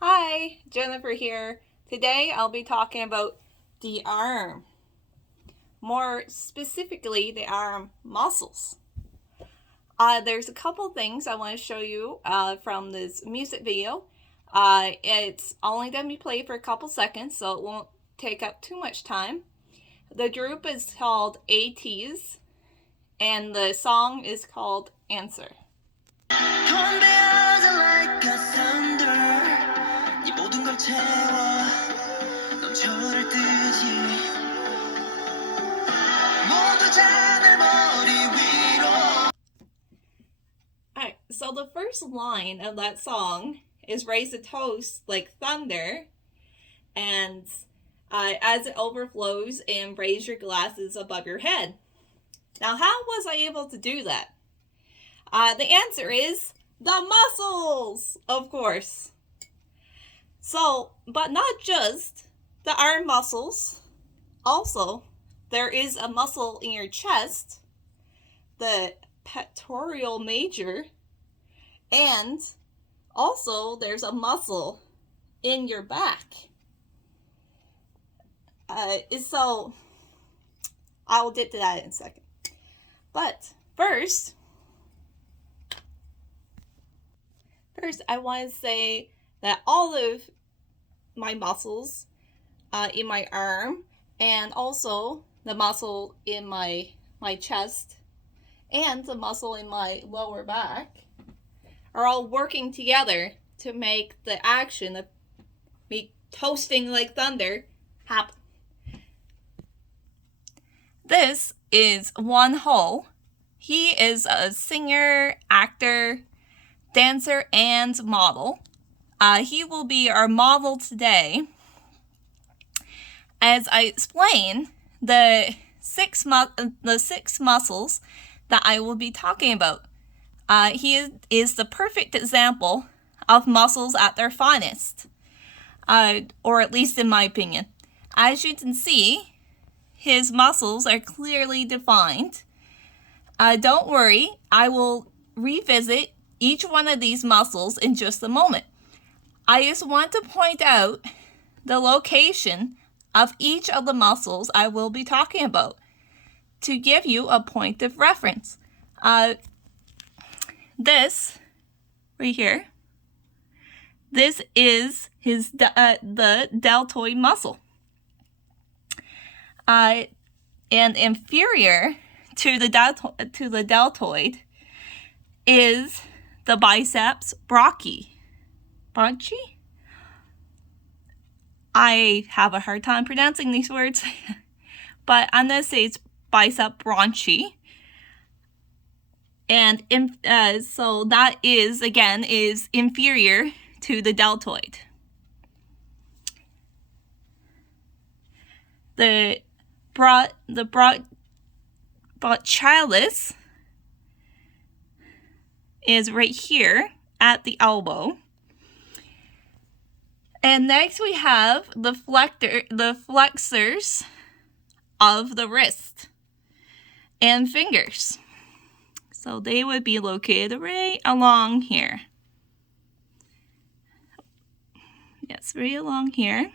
Hi, Jennifer here. Today I'll be talking about the arm. More specifically, the arm muscles. There's a couple things I want to show you from this music video. It's only going to be played for a couple seconds, so it won't take up too much time. The group is called ATs, and the song is called Answer. Alright, so the first line of that song is raise a toast like thunder, and as it overflows and raise your glasses above your head. Now, how was I able to do that? The answer is the muscles, of course. So, but not just the arm muscles. Also, there is a muscle in your chest, the pectoral major, and also there's a muscle in your back. So I'll get to that in a second. But first I want to say that all of my muscles in my arm and also the muscle in my chest and the muscle in my lower back are all working together to make the action of me toasting like thunder happen. This is Won Ho. He is a singer, actor, dancer, and model. He will be our model today. As I explain the six muscles that I will be talking about. He is the perfect example of muscles at their finest, or at least in my opinion. As you can see, his muscles are clearly defined. Don't worry, I will revisit each one of these muscles in just a moment. I just want to point out the location of each of the muscles I will be talking about to give you a point of reference. This right here, this is the deltoid muscle. And inferior to the deltoid is the biceps brachii. I have a hard time pronouncing these words, but I'm going to say it's bicep brachii. And so that is inferior to the deltoid. The brachialis is right here at the elbow. And next we have the flexors of the wrist and fingers. So they would be located right along here. Yes, right along here.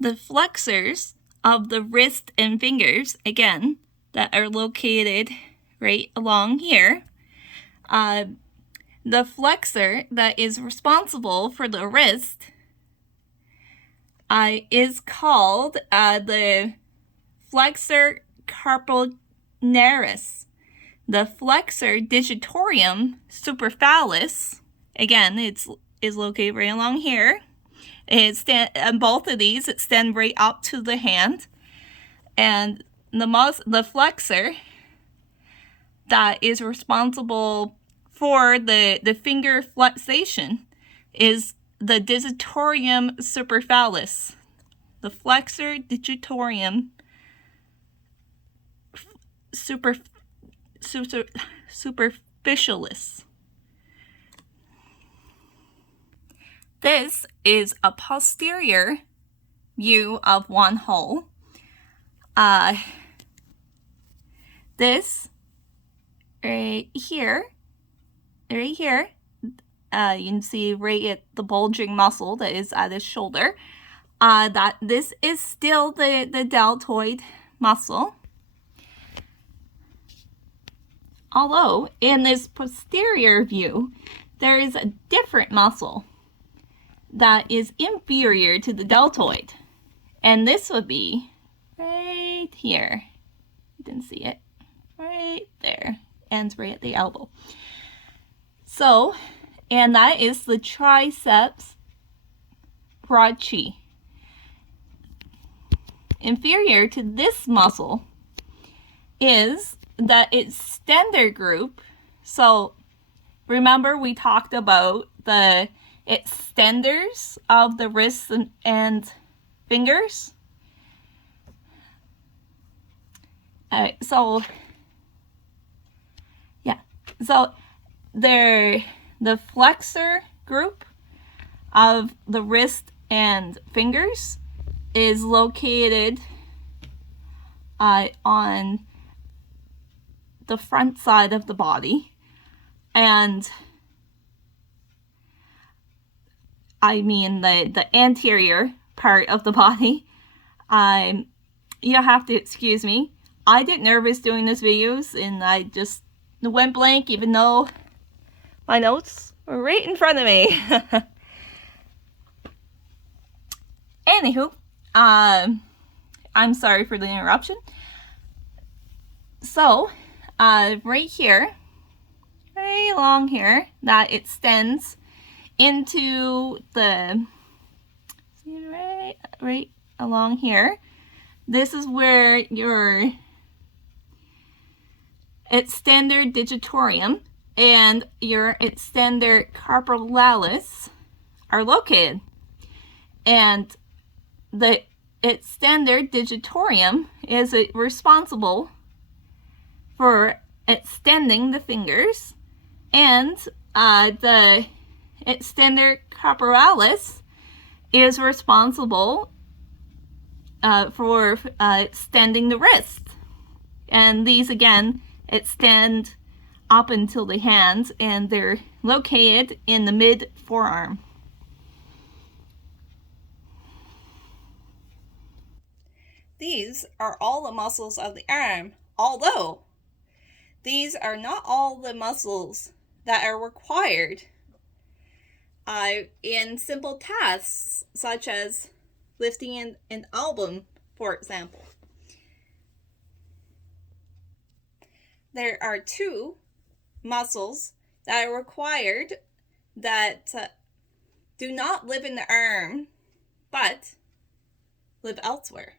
The flexors of the wrist and fingers, again, that are located right along here. The flexor that is responsible for the wrist is called the flexor carpocularis. The flexor digitorum superficialis, again, is located right along here. And both of these extend right up to the hand. And the flexor that is responsible for the finger flexation is the digitorum superficialis. The flexor digitorum superficialis. This is a posterior view of Won Ho. This right here. Right here. You can see right at the bulging muscle that is at his shoulder. That this is still the deltoid muscle. Although, in this posterior view, there is a different muscle that is inferior to the deltoid. And this would be right here. You didn't see it. Right there. Ends right at the elbow. So, and that is the triceps brachii. Inferior to this muscle is the extender group. So remember we talked about the extenders of the wrists and fingers? So they're the flexor group of the wrist and fingers is located on the front side of the body, and I mean the anterior part of the body. You have to excuse me. I get nervous doing these videos and I just went blank even though my notes were right in front of me. Anywho, I'm sorry for the interruption. So, right here, right along here, that extends into the, see right along here. This is where your extender digitorum and your extender carpolaris are located. And the extender digitorum is responsible for extending the fingers, and the extender carpolaris is responsible for extending the wrist. And these again extend up until the hands, and they're located in the mid forearm. These are all the muscles of the arm, although these are not all the muscles that are required in simple tasks such as lifting an album, for example. There are two muscles that are required that do not live in the arm but live elsewhere.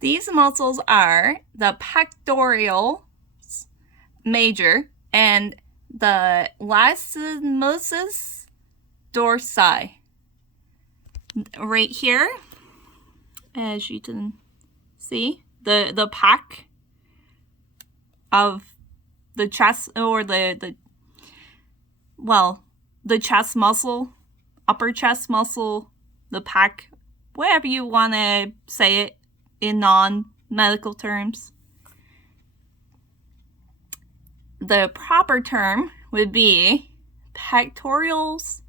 These muscles are the pectoralis major and the latissimus dorsi. Right here, as you can see, the pack of the chest, or the chest muscle, upper chest muscle, the pack, whatever you want to say it in non-medical terms. The proper term would be pectoralis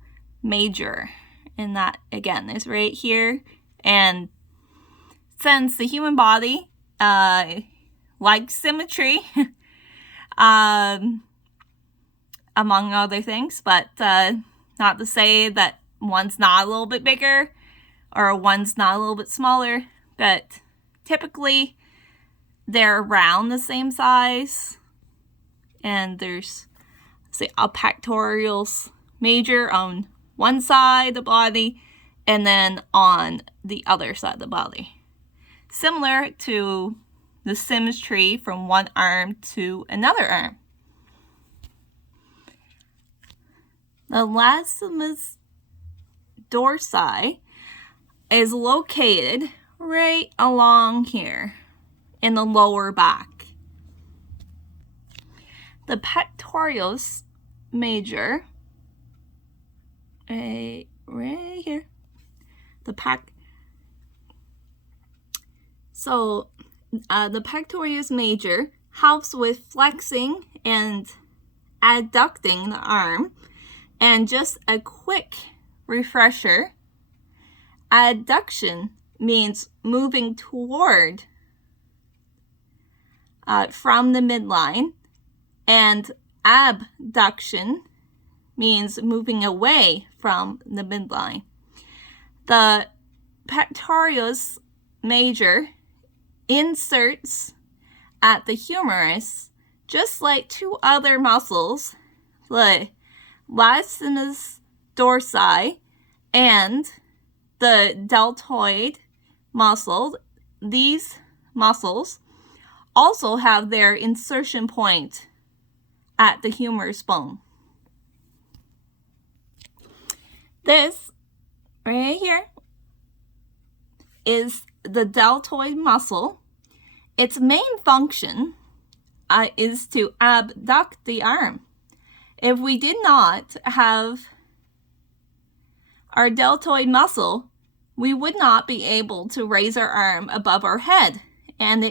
major, and that again is right here. And since the human body likes symmetry, among other things, but not to say that one's not a little bit bigger or one's not a little bit smaller, but typically they're around the same size. And there's, say, a pectoralis major on one side of the body and then on the other side of the body. Similar to the symmetry from one arm to another arm. The latissimus dorsi is located right along here in the lower back. The pectoralis major, right here, the pack. So the pectoralis major helps with flexing and adducting the arm. And just a quick refresher, adduction means moving toward from the midline, and abduction means moving away from the midline. The pectoralis major inserts at the humerus, just like two other muscles, the latissimus dorsi and the deltoid muscle. These muscles also have their insertion point at the humerus bone. This right here is the deltoid muscle. Its main function is to abduct the arm. If we did not have our deltoid muscle, we would not be able to raise our arm above our head, and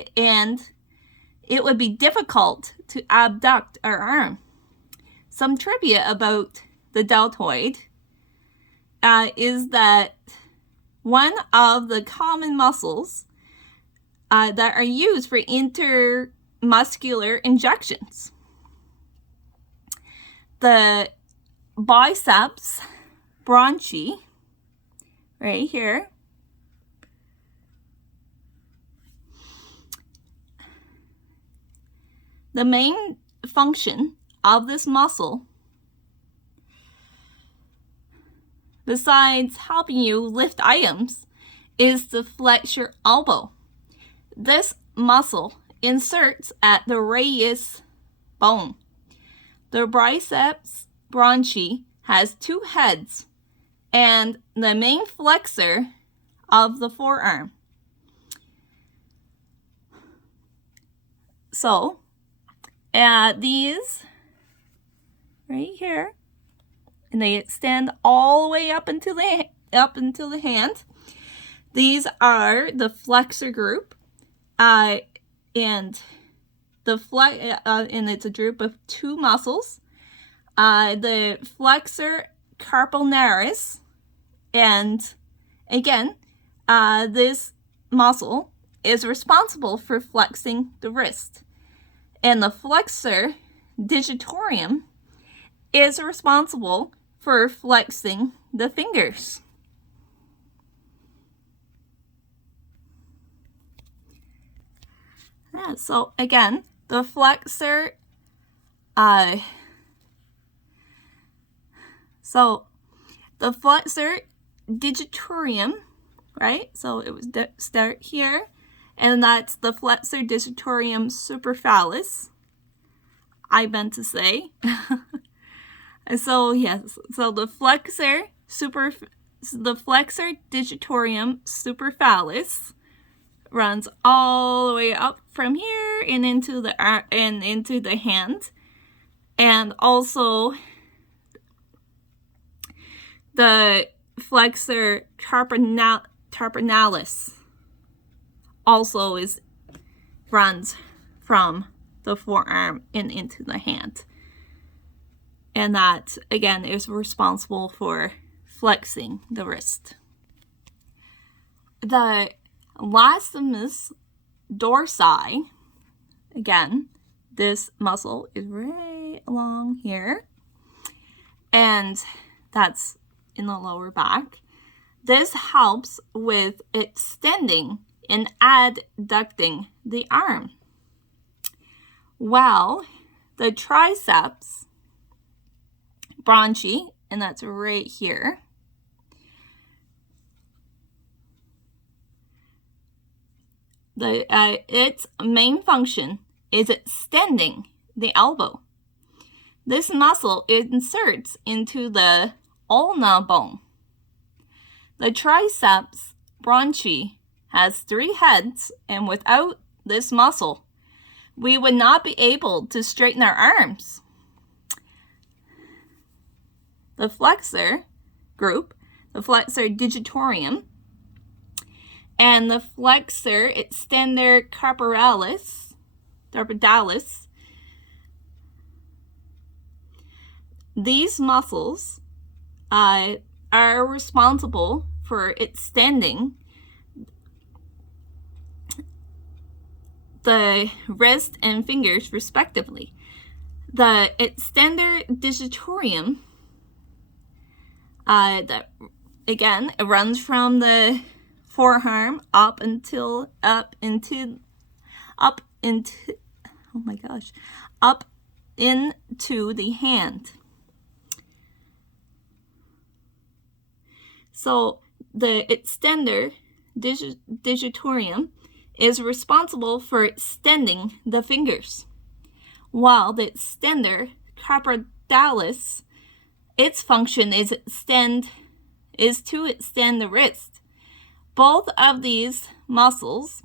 it would be difficult to abduct our arm. Some trivia about the deltoid is that one of the common muscles that are used for intermuscular injections. The biceps bronchi, right here, the main function of this muscle, besides helping you lift items, is to flex your elbow. This muscle inserts at the radius bone. The biceps bronchi has two heads and the main flexor of the forearm. So, these right here, and they extend all the way up into the hand. These are the flexor group, and it's a group of two muscles. The flexor carpalnaris, and again, this muscle is responsible for flexing the wrist, and the flexor digitorum is responsible for flexing the fingers. Yeah, so again, the flexor, the flexor digitorum, right? So it was start here, and that's the flexor digitorum superficialis, I meant to say. So yes, so the flexor digitorum superficialis runs all the way up from here and into the hand, and also the flexor carpalnaris also runs from the forearm and into the hand, and that again is responsible for flexing the wrist. The latissimus dorsi, again, this muscle is right along here, and that's in the lower back. This helps with extending and adducting the arm. Well, the triceps bronchi, and that's right here, its main function is extending the elbow. This muscle inserts into the ulna bone. The triceps bronchi has three heads, and without this muscle, we would not be able to straighten our arms. The flexor group, the flexor digitorum, and the flexor extender carpentalis. These muscles are responsible for extending the wrist and fingers respectively. The extender digitorum, that again, it runs from the forearm up into into the hand. So the extender digitorum is responsible for extending the fingers, while the extender carpentalis, its function is to extend the wrist. Both of these muscles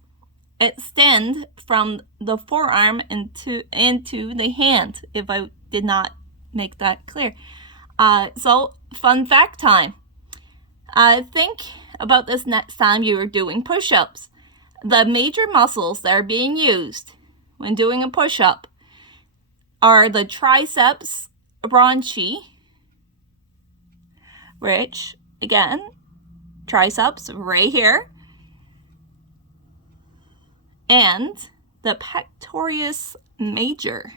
extend from the forearm into the hand, if I did not make that clear. So fun fact time. Think about this next time you are doing push-ups. The major muscles that are being used when doing a push-up are the triceps brachii, which, again, triceps right here, and the pectoralis major.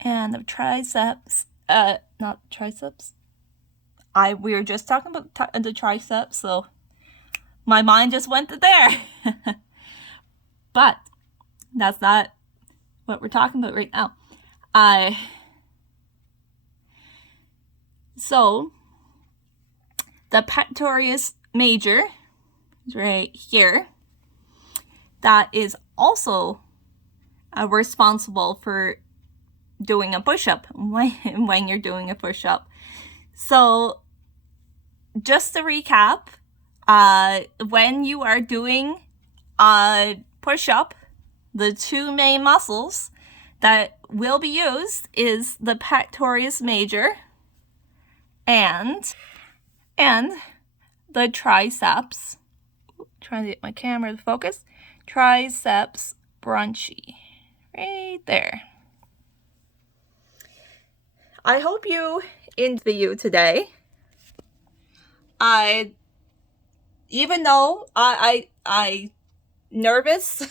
And the triceps, not triceps. We were just talking about the triceps, so my mind just went to there. But that's not what we're talking about right now. So the pectoralis major is right here. That is also responsible for doing a push-up when you're doing a push-up. So just to recap, when you are doing a push-up, the two main muscles that will be used is the pectoralis major and the triceps. Trying to get my camera to focus. Triceps brachii, right there. I hope you enjoyed the video today. Even though I nervous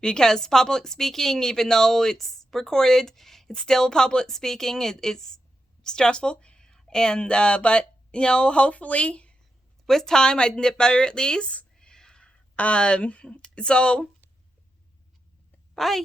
because public speaking, even though it's recorded, it's still public speaking. It's stressful, and but you know, hopefully with time I'd get better at these. So bye.